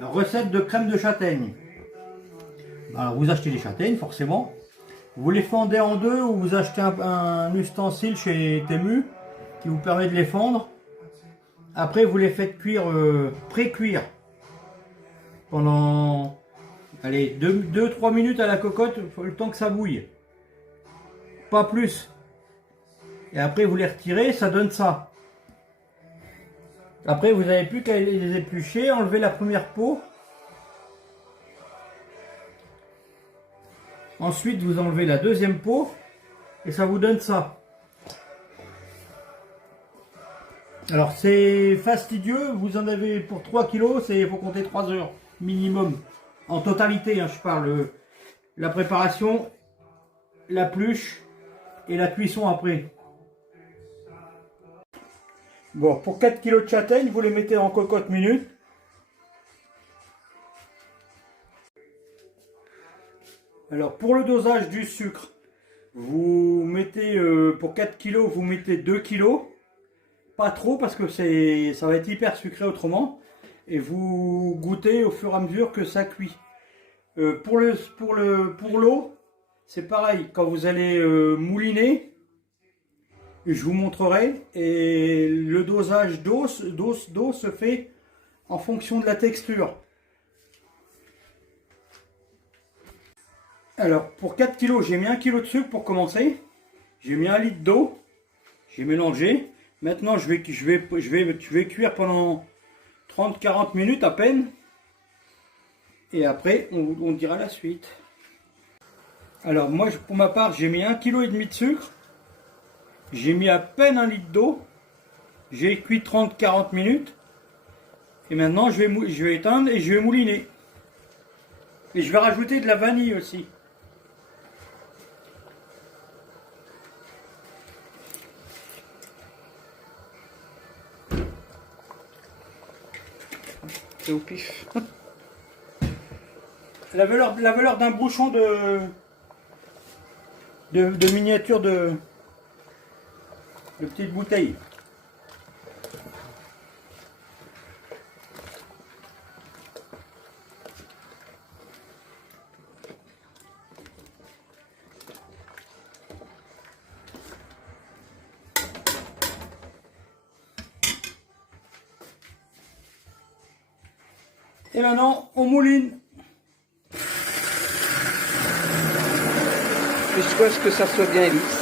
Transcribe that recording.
Recette de crème de châtaigne. Alors vous achetez les châtaignes forcément. Vous les fendez en deux ou vous achetez un ustensile chez Temu qui vous permet de les fendre. Après vous les faites cuire, pré-cuire pendant 2-3 minutes à la cocotte, le temps que ça bouille. Pas plus. Et après vous les retirez, ça donne ça. Après vous n'avez plus qu'à les éplucher, enlever la première peau. Ensuite vous enlevez la deuxième peau et ça vous donne ça. Alors c'est fastidieux, vous en avez pour 3 kg, il faut compter 3 heures minimum. En totalité, hein, je parle la préparation, la pluche et la cuisson après. Bon, pour 4 kg de châtaigne, vous les mettez en cocotte minute. Alors pour le dosage du sucre, vous mettez pour 4 kg, vous mettez 2 kg. Pas trop parce que ça va être hyper sucré autrement. Et vous goûtez au fur et à mesure que ça cuit. Pour l'eau, c'est pareil. Quand vous allez mouliner, je vous montrerai. Et le dosage d'eau se fait en fonction de la texture. Alors pour 4 kg, j'ai mis 1 kg de sucre pour commencer. J'ai mis 1 litre d'eau. J'ai mélangé. Maintenant je vais cuire pendant 30-40 minutes à peine. Et après on dira la suite. Alors moi pour ma part j'ai mis 1,5 kg de sucre. J'ai mis à peine 1 litre d'eau. J'ai cuit 30-40 minutes. Et maintenant je vais éteindre et je vais mouliner. Et je vais rajouter de la vanille aussi. C'est au pif. La valeur d'un bouchon de miniature de petite bouteille. Et maintenant, on mouline. Jusqu'à ce que ça soit bien lisse.